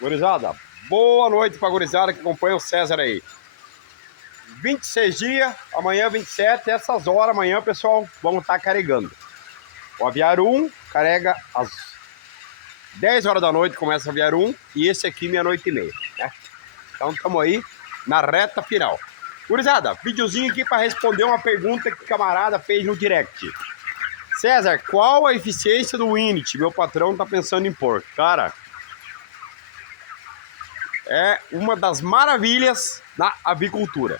Gurizada, boa noite pra gurizada que acompanha o César aí. 26 dias, amanhã 27, essas horas amanhã, pessoal, vamos estar carregando. O Aviário 1 carrega às 10 horas da noite, começa o Aviário 1, e esse aqui meia-noite e meia, né? Então estamos aí na reta final. Gurizada, videozinho aqui para responder uma pergunta que o camarada fez no direct. César, qual a eficiência do Init? Meu patrão tá pensando em pôr. Cara, é uma das maravilhas da avicultura.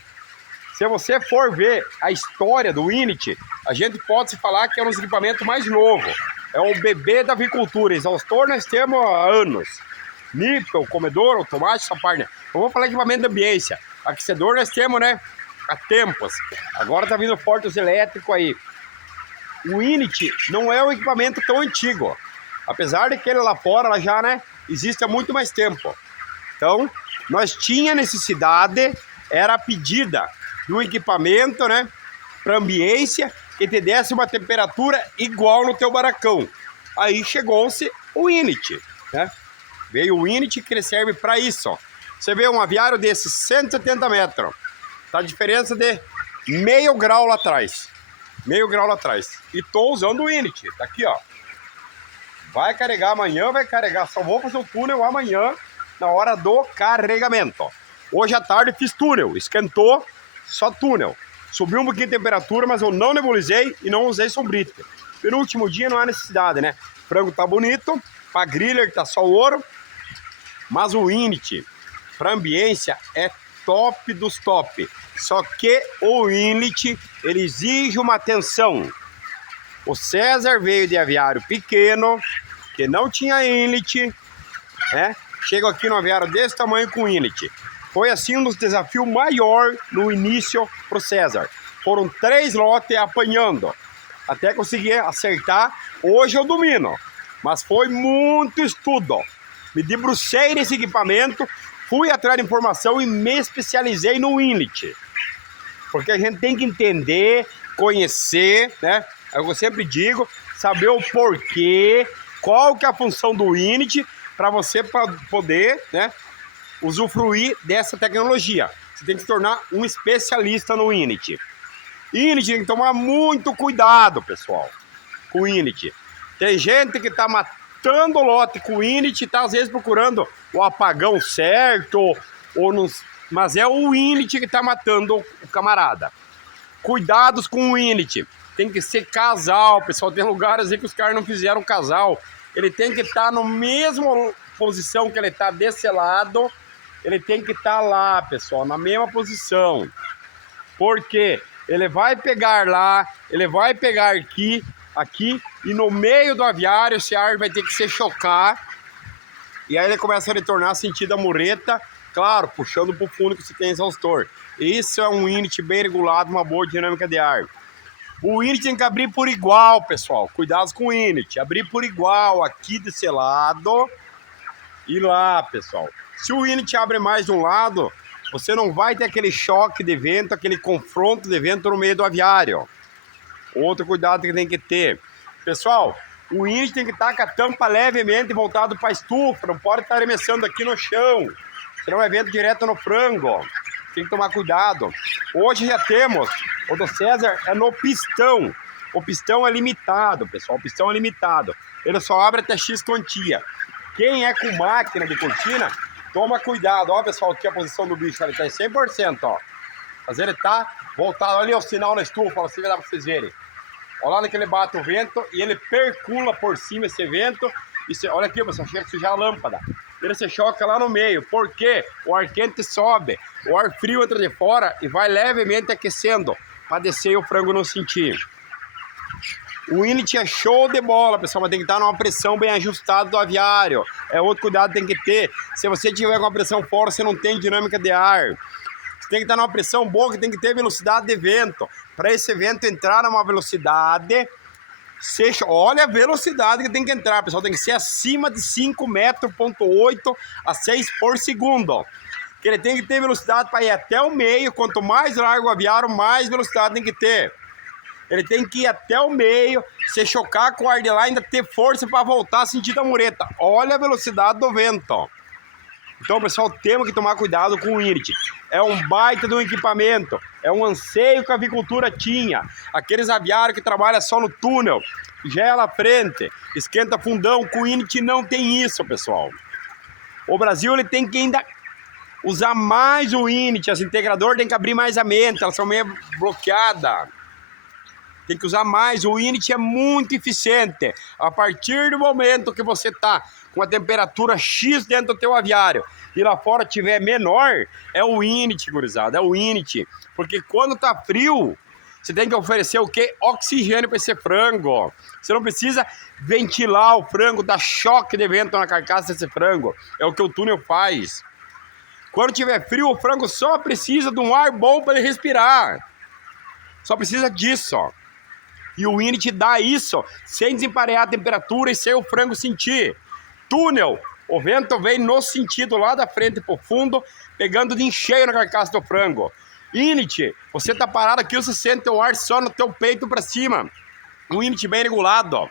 Se você for ver a história do Init, a gente pode se falar que é um dos equipamentos mais novos. É o bebê da avicultura. Exaustor nós temos há anos. Nípel, comedor, automático, essa parte. Eu vou falar de equipamento de ambiência. Aquecedor nós temos, né? Há tempos. Agora tá vindo forte os elétricos aí. O Init não é um equipamento tão antigo. Apesar de que ele lá fora, ela já, né? Existe há muito mais tempo. Então, nós tinha necessidade, era pedida de um equipamento, né, para ambiência que te desse uma temperatura igual no teu barracão. Aí chegou-se o Init, né? Veio o Init que ele serve para isso. Ó. Você vê um aviário desses 170 metros, tá a diferença de meio grau lá atrás. Meio grau lá atrás. E tô usando o Init, tá aqui, ó. Vai carregar amanhã, vai carregar. Só vou fazer o túnel amanhã, na hora do carregamento. Hoje à tarde fiz túnel, esquentou, só túnel. Subiu um pouquinho de temperatura, mas eu não nebulizei e não usei sombrite. Penúltimo dia não há necessidade, né? O frango tá bonito, pra griller tá só ouro, mas o Init pra ambiência é top dos top. Só que o Init, ele exige uma atenção. O César veio de aviário pequeno, que não tinha Init, né? Chego aqui no aviário desse tamanho com Init. Foi assim um dos desafios maiores no início pro César. Foram 3 lotes apanhando, até conseguir acertar. Hoje eu domino, mas foi muito estudo. Me debrucei nesse equipamento, fui atrás de informação e me especializei no Init. Porque a gente tem que entender, conhecer, né? Eu sempre digo, saber o porquê, qual que é a função do Init, para você poder, né, usufruir dessa tecnologia. Você tem que se tornar um especialista no Init. Init tem que tomar muito cuidado, pessoal, com o Init. Tem gente que está matando o lote com o Init e está às vezes procurando o apagão certo, ou nos... mas é o Init que está matando o camarada. Cuidados com o Init. Tem que ser casal, pessoal. Tem lugares aí que os caras não fizeram casal. Ele tem que estar no mesmo posição que ele está desse lado. Ele tem que estar lá, pessoal, na mesma posição. Porque ele vai pegar lá, ele vai pegar aqui, e no meio do aviário esse ar vai ter que se chocar. E aí ele começa a retornar sentido a mureta, claro, puxando para o fundo que você tem exaustor. Isso é um Init bem regulado, uma boa dinâmica de ar. O Init tem que abrir por igual, pessoal. Cuidado com o Init. Abrir por igual aqui desse lado e lá, pessoal. Se o Init abre mais de um lado, você não vai ter aquele choque de vento, aquele confronto de vento no meio do aviário. Outro cuidado que tem que ter. Pessoal, o Init tem que estar com a tampa levemente voltado para a estufa. Não pode estar arremessando aqui no chão. Senão é vento direto no frango. Tem que tomar cuidado. Hoje já temos, o do César é no pistão. O pistão é limitado, pessoal. O pistão é limitado. Ele só abre até X quantia. Quem é com máquina de cortina, toma cuidado. Ó, pessoal, aqui a posição do bicho. Ele está em 100%, ó. Mas ele tá voltado. Olha o sinal na estufa, assim vai dar para vocês verem. Olha lá que ele bate o vento e ele percula por cima esse vento. E você, olha aqui, pessoal, chega a sujar a lâmpada. Ele se choca lá no meio, porque o ar quente sobe, o ar frio entra de fora e vai levemente aquecendo, para descer e o frango não sentir. O Init é show de bola, pessoal, mas tem que estar numa pressão bem ajustada do aviário. É outro cuidado que tem que ter. Se você tiver com a pressão fora, você não tem dinâmica de ar. Você tem que estar numa pressão boa, que tem que ter velocidade de vento. Para esse vento entrar numa velocidade... Olha a velocidade que tem que entrar, pessoal. Tem que ser acima de 5,8 metros a 6 por segundo. Que ele tem que ter velocidade para ir até o meio. Quanto mais largo o aviário, mais velocidade tem que ter. Ele tem que ir até o meio, se chocar com o ar de lá, ainda ter força para voltar sentido a mureta. Olha a velocidade do vento. Então, pessoal, temos que tomar cuidado com o INIT. É um baita de um equipamento, é um anseio que a avicultura tinha. Aqueles aviários que trabalham só no túnel, gela a frente, esquenta fundão, com o INIT não tem isso, pessoal. O Brasil ele tem que ainda usar mais o INIT, as integradoras têm que abrir mais a mente, elas são meio bloqueadas. Tem que usar mais, o INIT é muito eficiente. A partir do momento que você está com a temperatura X dentro do teu aviário e lá fora tiver menor, é o INIT, gurizada, é o INIT. Porque quando tá frio, você tem que oferecer o quê? Oxigênio para esse frango. Você não precisa ventilar o frango, dar choque de vento na carcaça desse frango. É o que o túnel faz. Quando tiver frio, o frango só precisa de um ar bom para ele respirar. Só precisa disso, ó. E o INIT dá isso sem desemparear a temperatura e sem o frango sentir. Túnel, o vento vem no sentido lá da frente pro fundo, pegando de encheio na carcaça do frango. INIT, você tá parado aqui, você sente o ar só no teu peito para cima. Um INIT bem regulado, ó.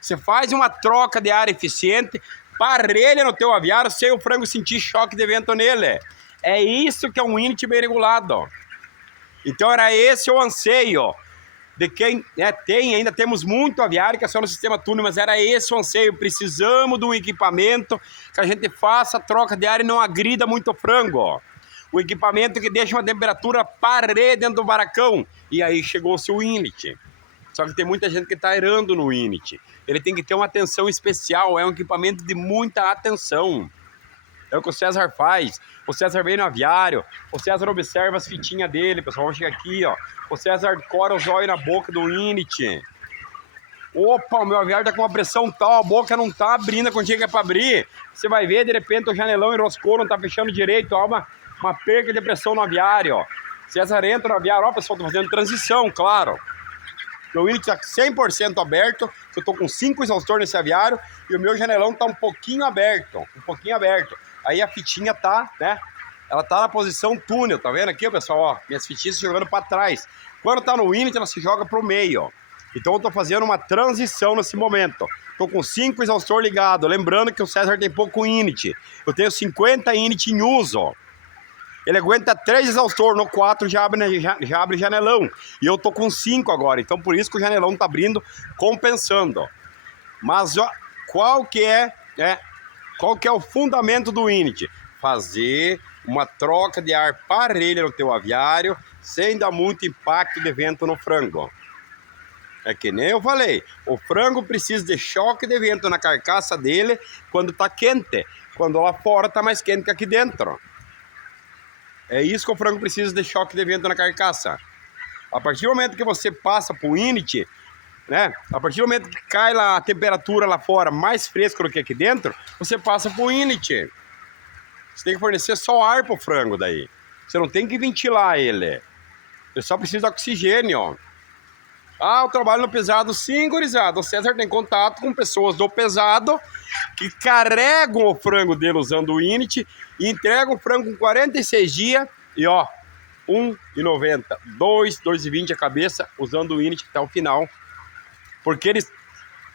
Você faz uma troca de ar eficiente, parelha no teu aviário sem o frango sentir choque de vento nele. É isso que é um INIT bem regulado, ó. Então era esse o anseio de quem ainda temos muito aviário que é só no sistema túnel, mas era esse o anseio. Precisamos de um equipamento que a gente faça a troca de ar e não agrida muito o frango, ó. O equipamento que deixa uma temperatura parelha dentro do barracão. E aí chegou-se o INIT. Só que tem muita gente que está errando no INIT. Ele tem que ter uma atenção especial, é um equipamento de muita atenção. É o que o César faz. O César vem no aviário, o César observa as fitinhas dele, pessoal. Vamos chegar aqui, ó. O César cora os olhos na boca do INIT. Opa, o meu aviário tá com uma pressão tal, a boca não tá abrindo quando chega para abrir. Você vai ver, de repente, o janelão enroscou, não tá fechando direito, ó, uma perca de pressão no aviário, ó. César entra no aviário, ó, pessoal, tô fazendo transição, claro. Meu INIT tá 100% aberto, eu tô com 5 exaustores nesse aviário e o meu janelão tá um pouquinho aberto, Aí a fitinha tá, né? Ela tá na posição túnel, tá vendo aqui, pessoal? Ó, minhas fitinhas se jogando para trás. Quando tá no INIT, ela se joga pro meio, ó. Então eu tô fazendo uma transição nesse momento. Tô com 5 exaustor ligado. Lembrando que o César tem pouco INIT. Eu tenho 50 INIT em uso, ó. Ele aguenta 3 exaustor, no 4 já abre janelão. E eu tô com 5 agora, então por isso que o janelão tá abrindo, compensando, ó. Mas ó, qual que é o fundamento do INIT? Fazer uma troca de ar parelha no teu aviário, sem dar muito impacto de vento no frango. É que nem eu falei, o frango precisa de choque de vento na carcaça dele quando tá quente. Quando lá fora tá mais quente que aqui dentro. É isso que o frango precisa de choque de vento na carcaça. A partir do momento que você passa pro INIT, né? A partir do momento que cai lá a temperatura lá fora mais fresca do que aqui dentro, você passa pro INIT. Você tem que fornecer só ar pro frango daí. Você não tem que ventilar ele. Ele só precisa de oxigênio, ó. Ah, eu trabalho no pesado, sim, gurizada. O César tem contato com pessoas do pesado que carregam o frango dele usando o INIT e entregam o frango com 46 dias e ó, R$1,90, R$2,20 a cabeça usando o INIT até o final. Porque eles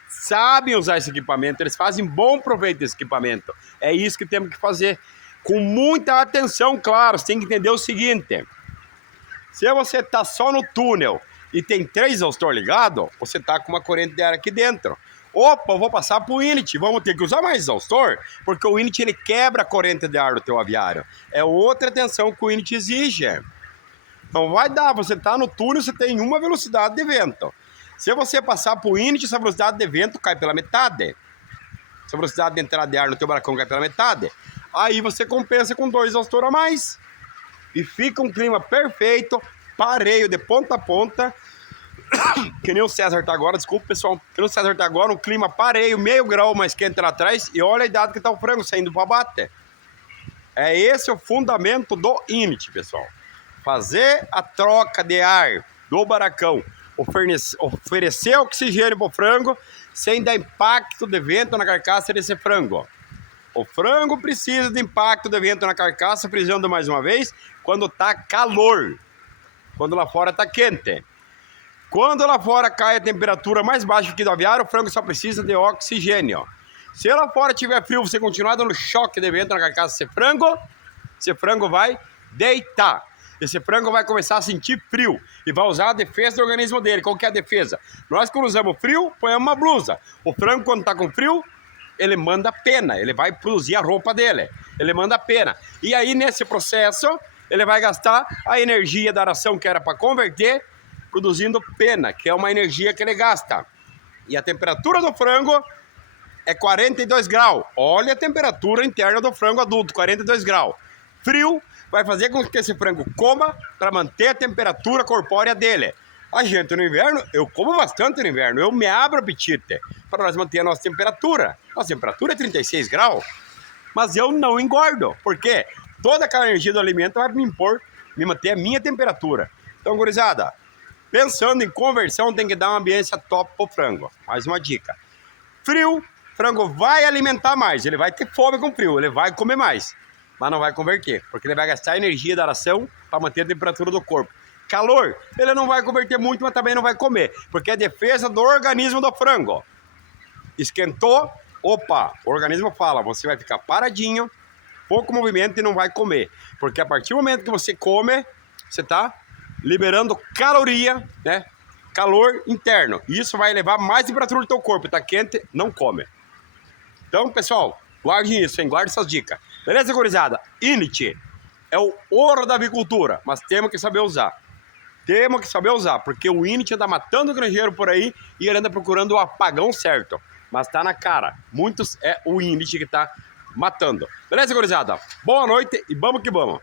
sabem usar esse equipamento, eles fazem bom proveito desse equipamento. É isso que temos que fazer. Com muita atenção, claro, você tem que entender o seguinte. Se você está só no túnel e tem 3 exaustor ligado, você está com uma corrente de ar aqui dentro. Opa, eu vou passar para o INIT, vamos ter que usar mais exaustor, porque o INIT ele quebra a corrente de ar do teu aviário. É outra atenção que o INIT exige. Não vai dar, você está no túnel, você tem uma velocidade de vento. Se você passar para o INIT, essa velocidade de vento cai pela metade. Essa velocidade de entrada de ar no teu barracão cai pela metade. Aí você compensa com 2 exaustor a mais. E fica um clima perfeito, pareio de ponta a ponta. Que nem o César tá agora, desculpa pessoal. Que nem o César tá agora, um clima pareio, meio grau mais quente lá atrás. E olha a idade que tá o frango saindo para abate. É esse o fundamento do INIT, pessoal. Fazer a troca de ar do barracão. Oferecer oxigênio pro frango sem dar impacto de vento na carcaça desse frango. O frango precisa de impacto de vento na carcaça, frisando mais uma vez, quando tá calor. Quando lá fora tá quente. Quando lá fora cai a temperatura mais baixa aqui do aviário, o frango só precisa de oxigênio. Se lá fora tiver frio, você continuar dando choque de vento na carcaça esse frango vai deitar. Esse frango vai começar a sentir frio e vai usar a defesa do organismo dele. Qual que é a defesa? Nós, quando usamos frio, põemos uma blusa. O frango, quando está com frio, ele manda pena. Ele vai produzir a roupa dele. Ele manda pena. E aí, nesse processo, ele vai gastar a energia da ração que era para converter, produzindo pena, que é uma energia que ele gasta. E a temperatura do frango é 42 graus. Olha a temperatura interna do frango adulto, 42 graus. Frio vai fazer com que esse frango coma para manter a temperatura corpórea dele. A gente no inverno, eu como bastante no inverno, eu me abro apetite para nós manter a nossa temperatura. Nossa temperatura é 36 graus, mas eu não engordo. Por quê? Toda aquela energia do alimento vai me manter a minha temperatura. Então, gurizada, pensando em conversão, tem que dar uma ambiência top pro frango. Mais uma dica. Frio, frango vai alimentar mais, ele vai ter fome com frio, ele vai comer mais. Mas não vai converter, porque ele vai gastar a energia da ração para manter a temperatura do corpo. Calor, ele não vai converter muito, mas também não vai comer, porque é a defesa do organismo do frango. Esquentou, opa, o organismo fala, você vai ficar paradinho, pouco movimento e não vai comer. Porque a partir do momento que você come, você está liberando caloria, né? Calor interno. E isso vai levar mais temperatura do teu corpo. Está quente, não come. Então, pessoal, guardem isso, hein? Guardem essas dicas. Beleza, gurizada? Init é o ouro da avicultura, mas temos que saber usar. Temos que saber usar, porque o Init anda matando o granjeiro por aí e ele anda procurando o apagão certo. Mas tá na cara. Muitos é o Init que tá matando. Beleza, gurizada? Boa noite e vamos que vamos.